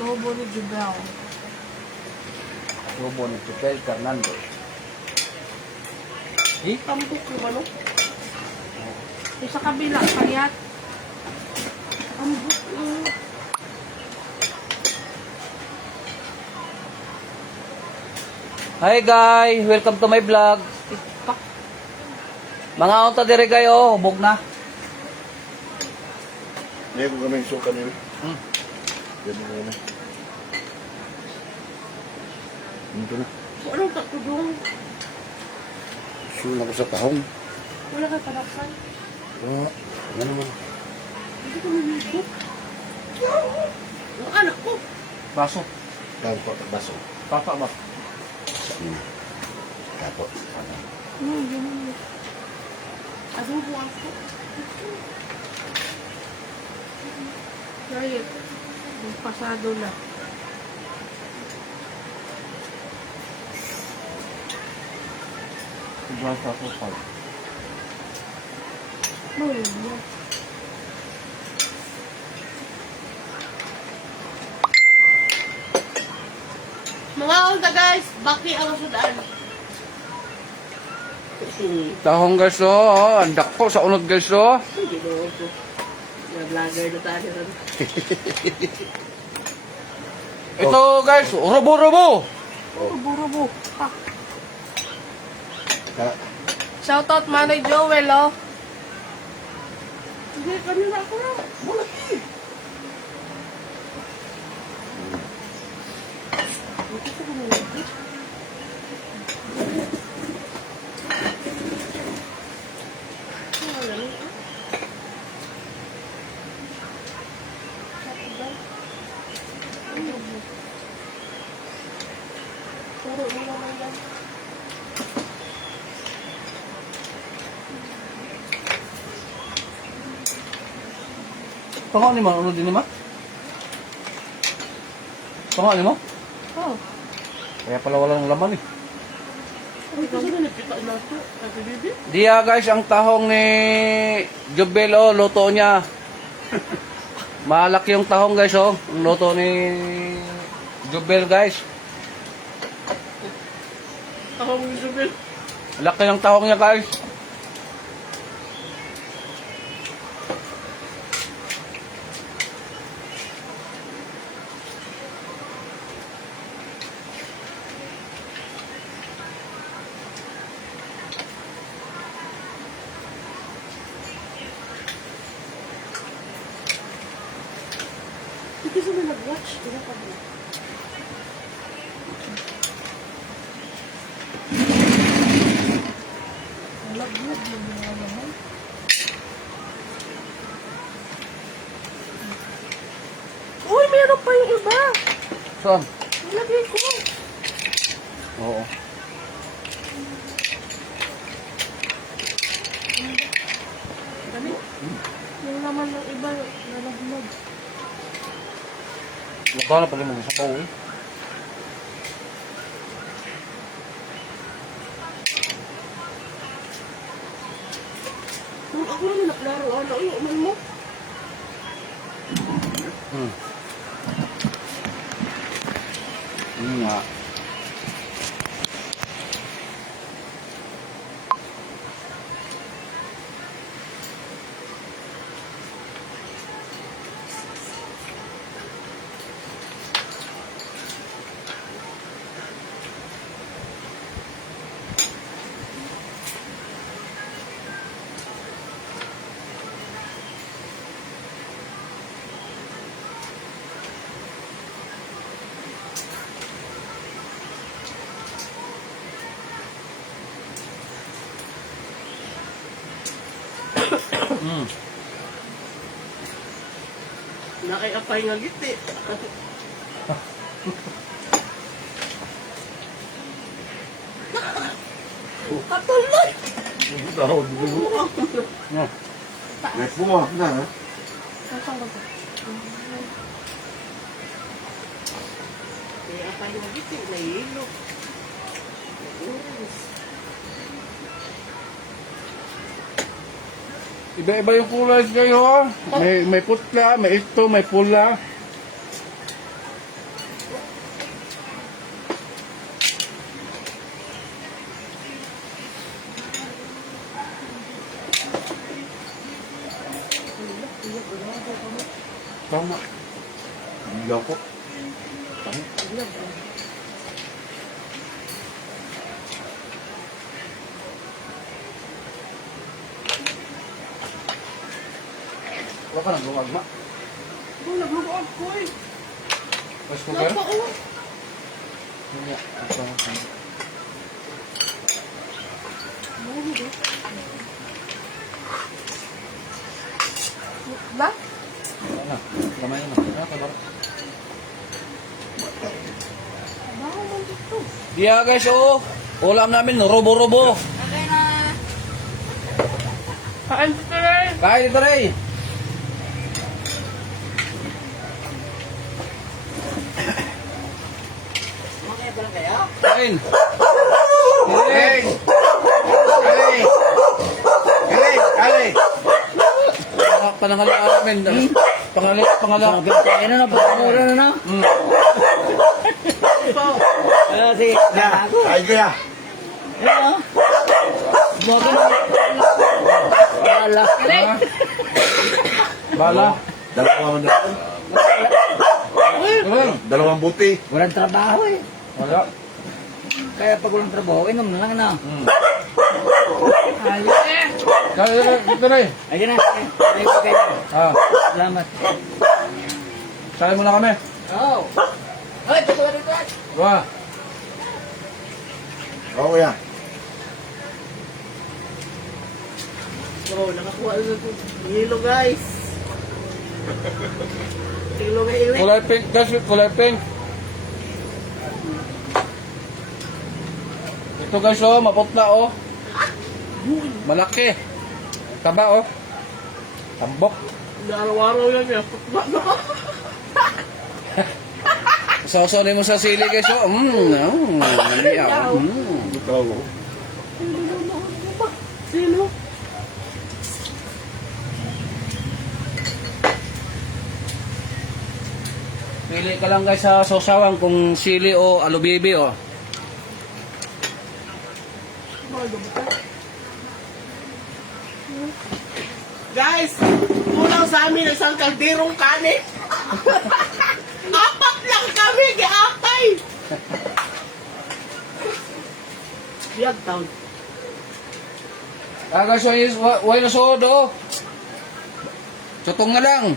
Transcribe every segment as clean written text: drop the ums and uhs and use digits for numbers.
Adobo ni Jubel. Adobo ni Jubel Fernando. Tambok yung ano? Yung sa kabila, payat. Tambok yung... Hi guys, welcome to my vlog. Tikpak. Mga unta dire kayo, hubog na. Hindi ko kami suka nila. Ganun mo na. Dito na. Anong tatudong? Sula ko sa tahong. Wala ka panaksan. Ano mo? Hindi ko nalito. Ang anak ko. Baso. Tapo, baso. Papa ba? Sa inyo. Tapo. Ganun. Adobo ako. Right. Yung pasado na. Baso po pa. Wala. Mga ulta guys, baki ang sudan. Tahong guys oh, andak po sa unod guys oh. Hindi ko. Vlogger na tayo rin. Ito guys, robo-robo. Rubo-rubo. Ah. Ka. Shoutout Manay Joel, oh. Hindi, kanina ako na. Puro mo naman yan. Tungo ni mo, unod din ni mo? Tungo ni mo? Oh. Kaya pala walang laman eh. Ay, kasi na nakita na ito. Kasi bibi. Diya guys, ang tahong ni Jubel oh, luto niya. Malaki yung tahong guys oh, ang luto ni Jubel guys. Ako mo Jubel. Laki ng tahong niya guys. Hindi kasi na nag-watch. Hindi na pag Lag-lag yung mga naman. Uy, meron pa yung iba. Saan? Nilagay ko. Oo. Dali. Yung naman ng iba, nalaglag. Laga na pala mo sa paw eh. Nung ako lang naklaro, ano, uy, uman mo. Yun nga. Nakay-apay nga giti. Katuloy! Dahon. No. May pumak na ha. Nasaan ka ba? Kaya apay nga giti, nahihilo. Iba-iba yung kulay kayo. May putla, may ito, may pula. Tama. Bigaw ko. Tama. Wala ka nang gumagma. Wala, mag-on ko eh. Rice cooker? Napakaon. Wala. Ito. Ba? Wala na. Kamay na. Ah, kabar. Bago man dito. Diya guys, oh. Ulam namin, robo-robo. Kain dito rin. Kain dito rin. Kain. Galing! Galing! Galing! Galing! Panangali namin. Pangali. Kaya na, pagkamura na na. Sige, ako. Kain ko ya! Ano? Buwagan na. Wala. Ha? Bala. Dalawang naman. Dalawang buti. Walang trabaho eh. Wala. Kaya pag walang trabaho, inom na lang na. Ayos eh. Kain dito rin. Ayun na. Ay, kayo. Ah. Salamat. Kain muna kami. Oo. Ay, patuwa dito. Wah. Oo ya. Oh, nakakuha na ito. Hilo guys. Hilo nga iwi. Kulay pink guys, kulay pink. Ito guys, oh, maputla, oh. Malaki. Taba, oh. Tambok. Araw-araw yan eh. Putla na. Sausaw mo sa sili guys, oh. Mali ako. Ito ako. Sino? Pili ka lang guys sa sausawan kung sili o alubibi, oh. Guys, kulang sa amin isang kalderong kanin. Apat lang kami, giatay. Biyag town. Ah guys, why na sodo, oh. Tutong na lang.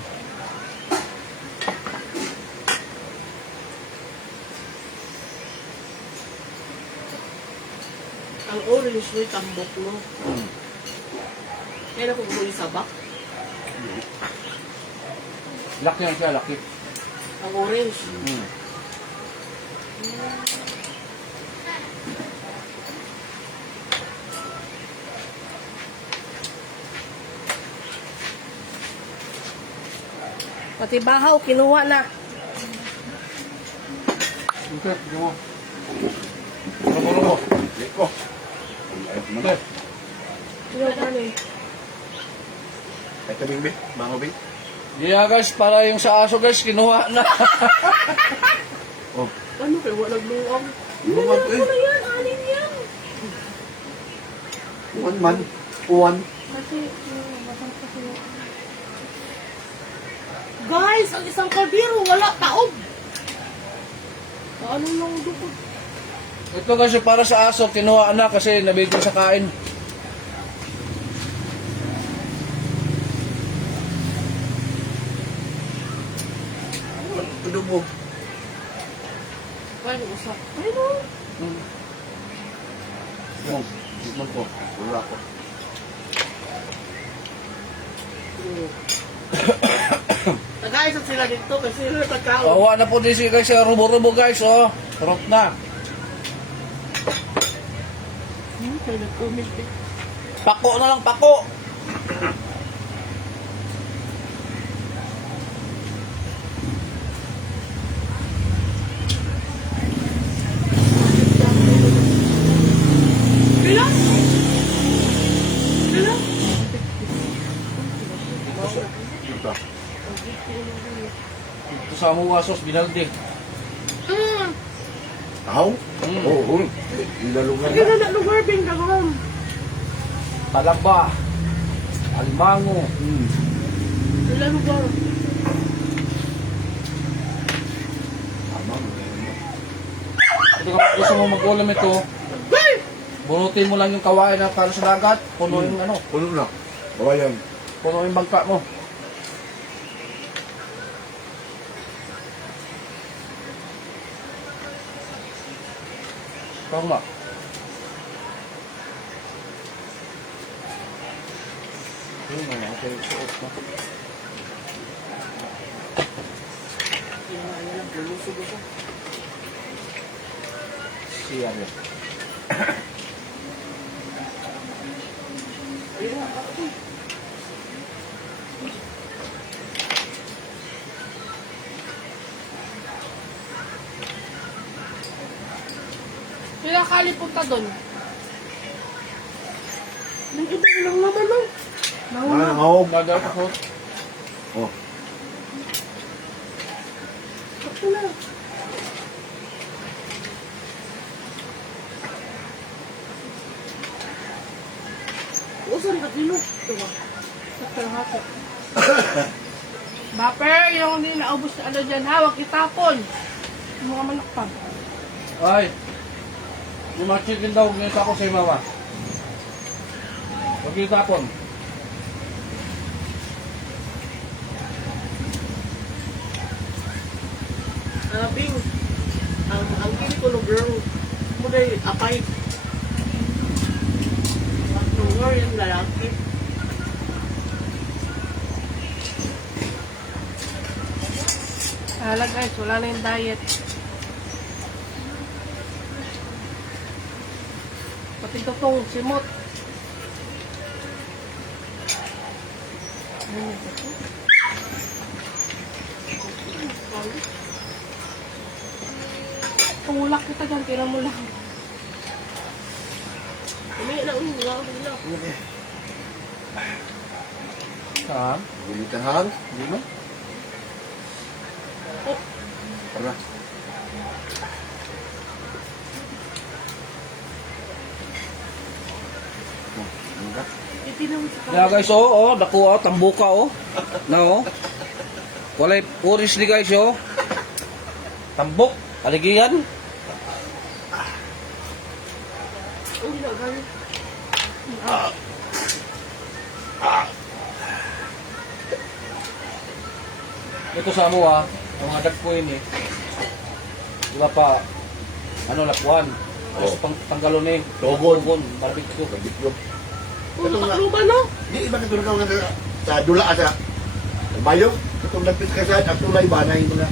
Ang orange mo, tambok mo. Kaya na kung gusto yung sabak. Laki yan siya, laki. Ang orange. Pati bahaw, kinuha na. Okay, mo. Robo-robo. Liko. Ayos naman. Okay. Kinuha ka na eh. Ay, tabing be. Bango be. Yeah guys, para yung sa aso guys, kinuha na. Oh. Ano kayo, walang luwang. Luwag eh. Ano yan? Anin yan? Uwan man. Uwan. Kasi, guys, ang isang kaldero, wala taob. Ano lang dukot? Ito kasi para sa aso, kinuha na kasi nabigyan sa kain. Tudo mo. Paano usap? Pero, Yung. Tignan ko. Wala ko. nag-ayos sila dito kasi sila nagkao. Kawa na po din si guys, rubo-rubo guys, oh. Sarap na. Kaya nag-comment eh. Pako na lang, pako. Bila? Bila? Ito. Ito sa amuwasos, binaldi. Ahaw? Oo. Ilalungan Hindi na. na lugar bing kagawang. Talaba. Alimango. Bila? sila lugar. Tama. Kung gusto mo mag-ulam ito, bunutin mo lang yung kawain na para sa dagat, puno yung ano, Puno na. Bawayan. puno yung bangka mo. Tama. Yun na, okay, suot na. Siya rin. Pinakali punta doon. May iba lang naman lang. Nangawag. Dagat ako. Oh. Ako na. Usan ka dilo? Ito ba? Sakto. Baper, yung hindi naubos na ano dyan ha, huwag itapon. Yung mga manakpag. Ay! Yung mga chicken daw, ngayon ako sa mama. Huwag yung tapon. Bing, ang kini ko no girl, mo day apay. Nungor yung lalaki. Guys, wala na yung diet. Pati ito tong simot. Tulak kita dyan, tira mo lang. Umiyak na, umiyak. Saan? Gulitahan. Hindi mo? Oh, Tara. Oh, ano ka? itinawid sa Kaya guys, dako tambuka Na Walay puris ni guys Tambok, aligiyan. Uy, nagano. Ito sa amo ang mga dagko ini. Diba pa, lapuan. Oh. Tanggalon eh. Togon. Barbecue. Barbecue. Uy, makluban no? Di iba na tulog ka sa dula sa bayo. Itong lapit ka sa at tulay ba na yung mga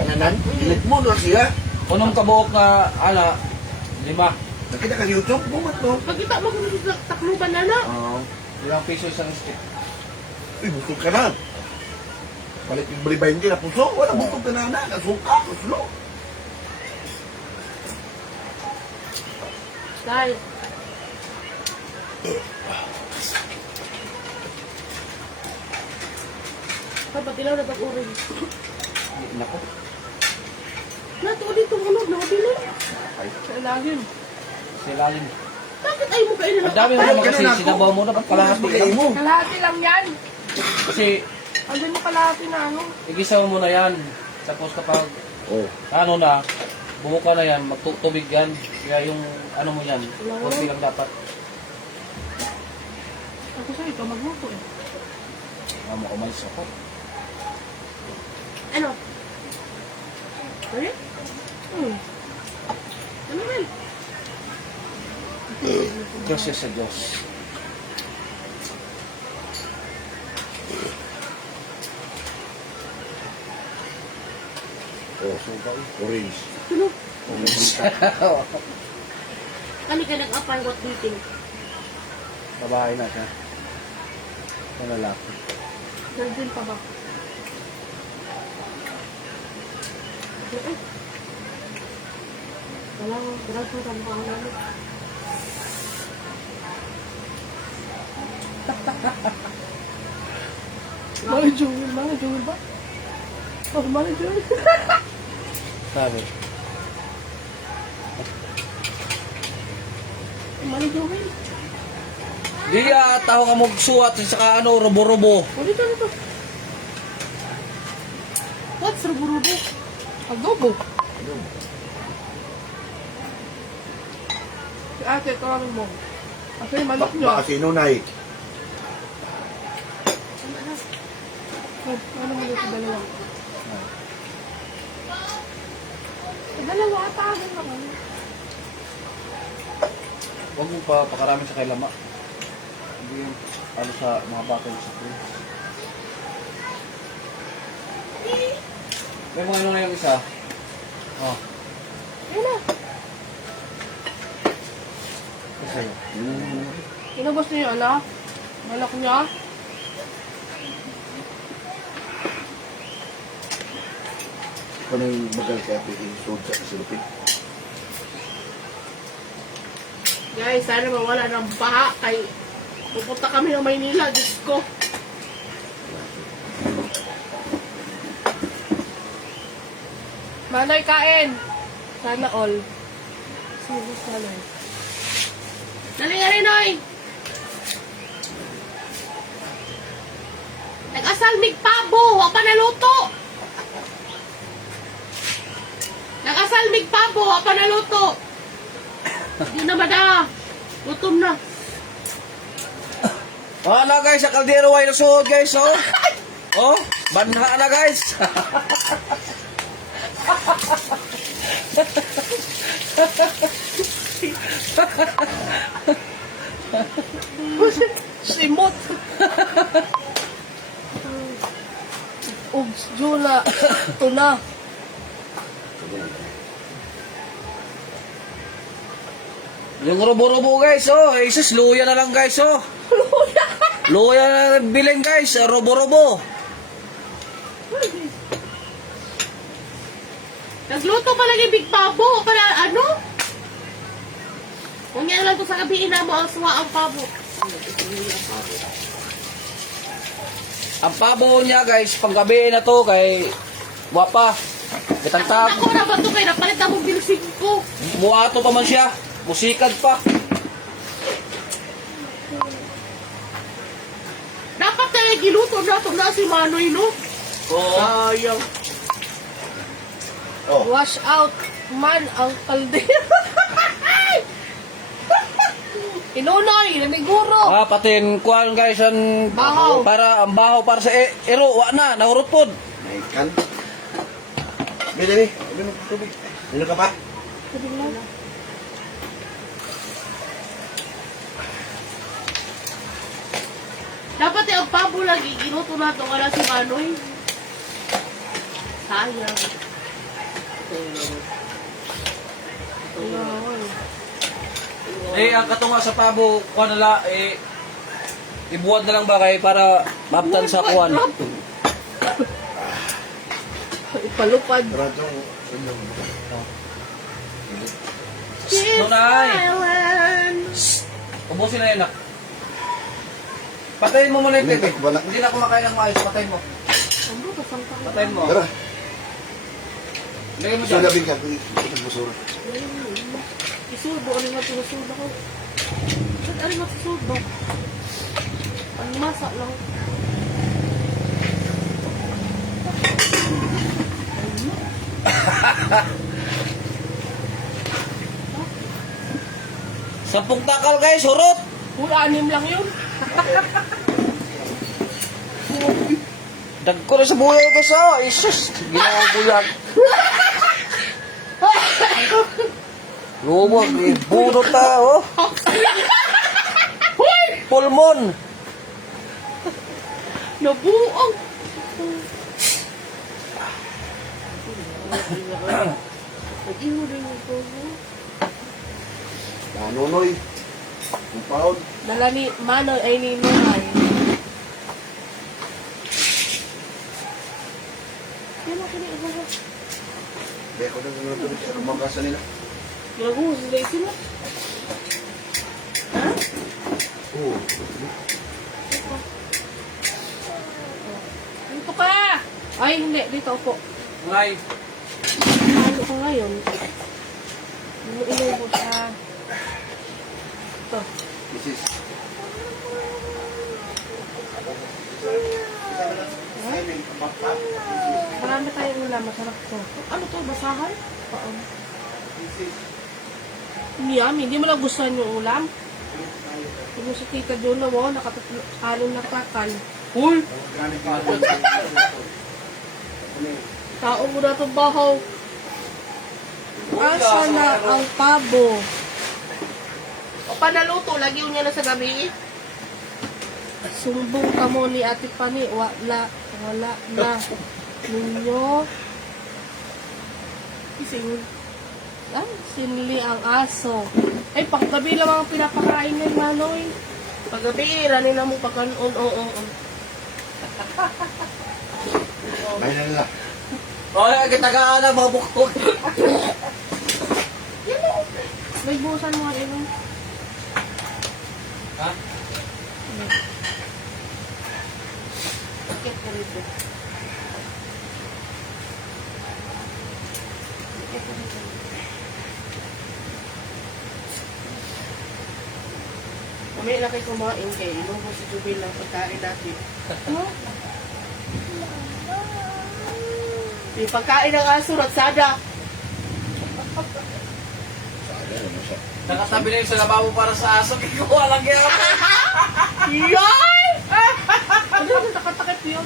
kananan. Ilit mo na siya. Unong kabuok na, 5. Nakita ka sa YouTube, bumat mo. Pagkita mo kung sa takluban na na. Oo. Ilang piso isang stick. Uy, butog ka na. Balik yung balibayin ka na puso. Wala, butog ka na na. Nasuka, kuslo. Dahil. Kapatilaw na pag-urin. Nako. Nato dito unod na kabili. Sa ilagin. Silalim. Bakit ay mo kainin Ang dami mo naman kasi sinabaw mo na kalahati Bigay lang. mo. Kalahati lang yan. Kasi Andun mo kalahati na ano. igisaw mo na yan. Tapos kapag Oh. bumuka na yan, magtubig yan. Kaya yung mo yan, konti lang dapat. Ako sa'yo, ikaw magluto eh. Umalis ako. Ano? Ano? Ano man? Diyos sa Diyos. Oh, suka. Orange. Tunog. Orange. Kami ka nag-apply what meeting. Babae na siya. Ang lalaki. Nandun pa ba? Wala ko, grad ko ang pangalan. Mga Joel ba? Oh, mga Joel. Sabi. Mga Joel. Di taho ka magsuwat sa robo-robo. O, dito. What's rubo-rubo? Adobo. Si ate, tawagin mo. Kasi yung manok nyo. Baka sinunay. Ano mo dito dalawa? Dalawa, tawagin mo. Huwag mo pa pakarami sa kay lama. Hindi yung ano sa mga bata sa school. May mga ano na yung isa. Oh. Ayun na. Kasi Inubos niyo yung ano? Manok niya? Ito na yung magal kaya i-sold sa kasilupin. Guys, sana mawala ng baha kay pupunta kami ng Maynila, Diyos ko. Manoy, kain! Sana all. Sino sana? Dali nga rin, Noy! Nag-asalmig pabo! Huwag pa naluto! Nag-asalmig pabo! Huwag pa naluto! Hindi naman na! Gutom na! wala guys, sa kaldero ay nasuhod guys, oh. Oh, banha na guys. Simot! Ugs, Jula, tuna. Yung robo-robo guys, oh. Jesus, luya na lang guys, oh. Luya na bilhin guys, robo-robo. Nagluto pa lagi big pabo. Para ano? Kung yan lang ko sa gabi na mo ang suwa ang pabo. Ang pabo niya guys, panggabi na to kay wapa. Kitang-tap. Ako na ba ito kayo? Napalit na mong bilsing ko. Buhato pa man siya. Musikad pa. Dapat na giluto na ito na si Manoy, no? Oo. Sayang. Oh, Wash out man ang kaldero. Inunoy, namiguro. Ah, patin kuan guys ang Bahaw. para ang bahaw para sa ero wa na nahurot pod. may kan. Bili, bili. Tubig. Ano ka pa? Dapat yung pabo lagi giluto na ito wala si Manoy. Sayang. Eh ang katunga sa pabo kuan nala ibuwad na lang ba kay para maptan sa kuan. Ipalupad. Radong Nunay. Ubusin na yan nak. Patayin mo muna yung TV. Wala. Hindi na kumakain ng maayos. Patayin mo. Ano ba sang ka? Patayin mo. Tara. Lagay mo So dyan. labing ka. Ito busura. Isudo, ano nga sinusudo ko? Ano nga susudo? Ang masa lang. Sampung takal guys, hurot. Pura anim lang yun. Dagko na sa buhay ko sa. Isus. Ginawa ko yan. Lumag, ibunot ta, oh. Pulmon. Nabuang. Nag-iho rin ito. Nanunoy. Kumpaon. Dala ni Manoy ay ni Noy. Yan ako ni Ibo. Beko na nga ito sa rumangkasa nila. Gago, sila sila. Ha? Oo. Dito ka! Ay, hindi. Dito ako. Ngay. Ano ko ngayon? Inuinom ko sa... Ito. This is... Marami tayo na, masarap to. Ano to, basahan? Paano? Yummy, hindi mo lang gustuhan yung ulam? Yung sa tita Juna mo, nakatatlo na kakal. Uy! Tao mo na itong bahaw. Asa na ang pabo? O panaluto, lagyan niya na sa gabi. Sumbong ka mo ni Ate Pani, wala na. Ninyo. Sinli ang aso. Ay, paggabi lang ang pinapakain ng Manoy. Paggabi, ranin na mo pagkanon. Oo. May na nila. Ay, kitagaan na mga bukog. Yan o. May busan mo ano. Ha? Bakit ko rito? Mamaya na kayo kumain kay inubo si Jubil ng pagkain natin. Yung pagkain ng aso, ratsada. Nakatabi na yung sa lababo para sa aso. Ikuha lang yan. Yoy! Ano yung takatakip yun?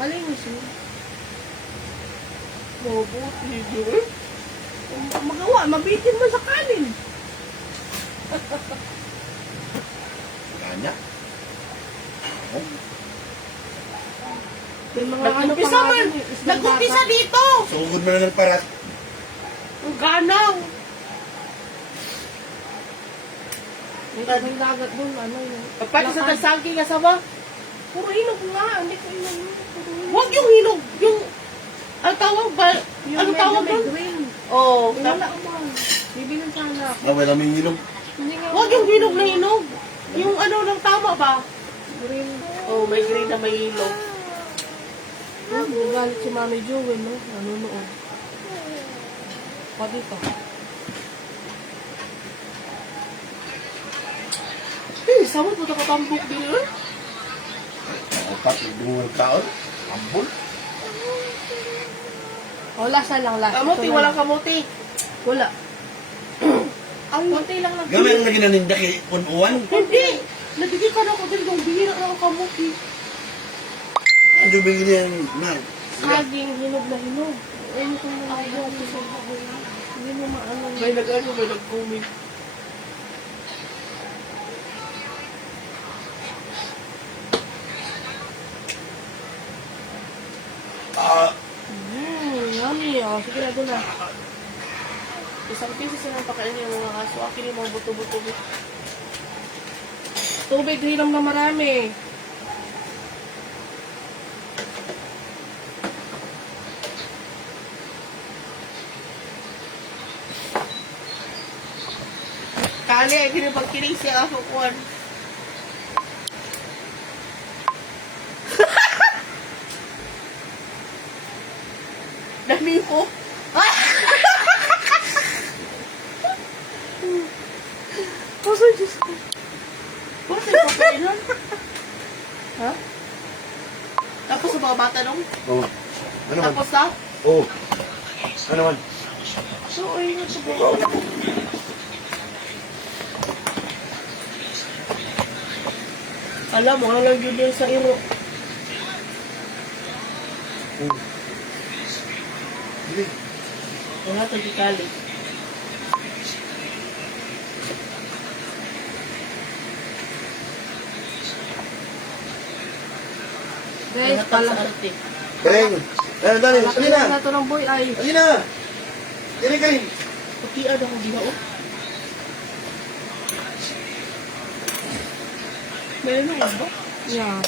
Malinis yun. Mabuti yun. Magawa, mabitin mo sa kanin. Kanya. Nag-umpisa man! Nag-umpisa dito! Sugod mo na ng parat. Ang ganaw! May dagat doon, ano yun? Pati sa tasangking asawa? Puro hinog nga, hindi ko hinog. Huwag yung hinog, yung... Ang tawag ba? Ano tawag doon? Green. Oo. Wala naman. Bibilan sana ako. Wala may hinog. Hindi nga. Huwag yung hinog na hinog. Yung ano lang tama ba? Green. Oo, may green na may hinog. Nagalit si Mami Jewel, no? Nanonood. Pa dito. Sama po nakatambok din yun. Apat, dungal kaon. Ambol. O, lasa lang, lasa. Kamuti, Ito walang lang. kamuti. Wala. Ang konti lang lang. Gamay ang naginaninda kay unuan. Hindi. Nabigyan ka na ako din kung bihira na ang kamuti. Ano bigyan yan, man? Saging, hinog na hinog. Ayun kung nalagyan ko sa baboy. Hindi mo maano. May nag-ano, may nag-comment. Ah, Yummy. O, sige na doon na. Isang piso silang pakainin yung mga aso. Akin yung mga buto-buto. Tubig, hinom na marami. Kali, ay kinipagkinig siya ako kuwan. Dami ko. Pasay, Diyos ko. Bakit yung pagkainan? Ha? Tapos sa mga bata nung? oh. Ano man? Tapos na? Oh. Ano man? So, ay nga sa buwan. Alam mo, ano lang yun sa iro. Hindi. Wala ito di kali. Guys, pala. Kring. Dali. Dali na. Na ito ng boy ay. Dali na. Dali kayo. Pakiad ako ginao. Meron na yan ba? Yeah.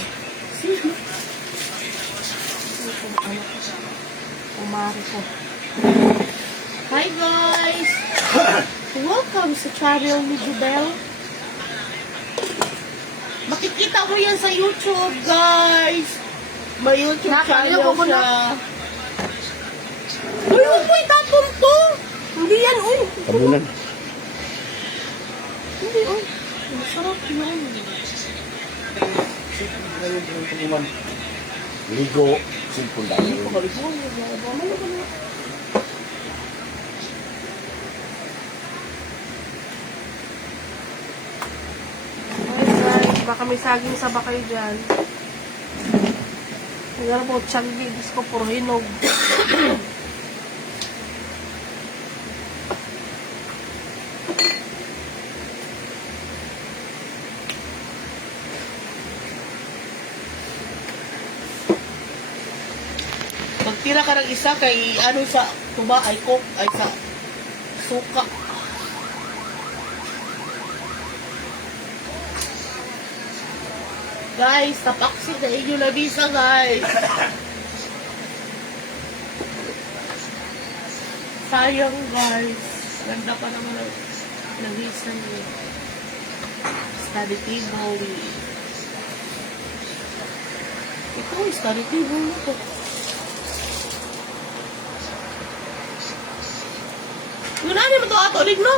Sige. Ano ko sa umari ko. Hi guys! Welcome sa Travel ni Jubel. Makikita mo yan sa YouTube, guys! May YouTube Nakakaliw channel ko siya. Uy, huwag mo itatong to! Hindi yan, uy! Tabunan. Hindi, uy. Masarap yun. Ngayon, pagkuman. Ligo. Simple lang. Pagalibuan yun. Mama na ba na? Ay guys, baka may saging sa bakay dyan. Nagara po, tiyanggi. Diyos ko, puro hinog. Magtira ka ng isa kay ano sa tuba ay cook ay sa suka. Guys, tapaksi na inyo na visa guys. Sayang guys. Ganda pa naman ang visa niyo. Study table. Ito, study table na to. Yun na, hindi mo ito ato, ligno.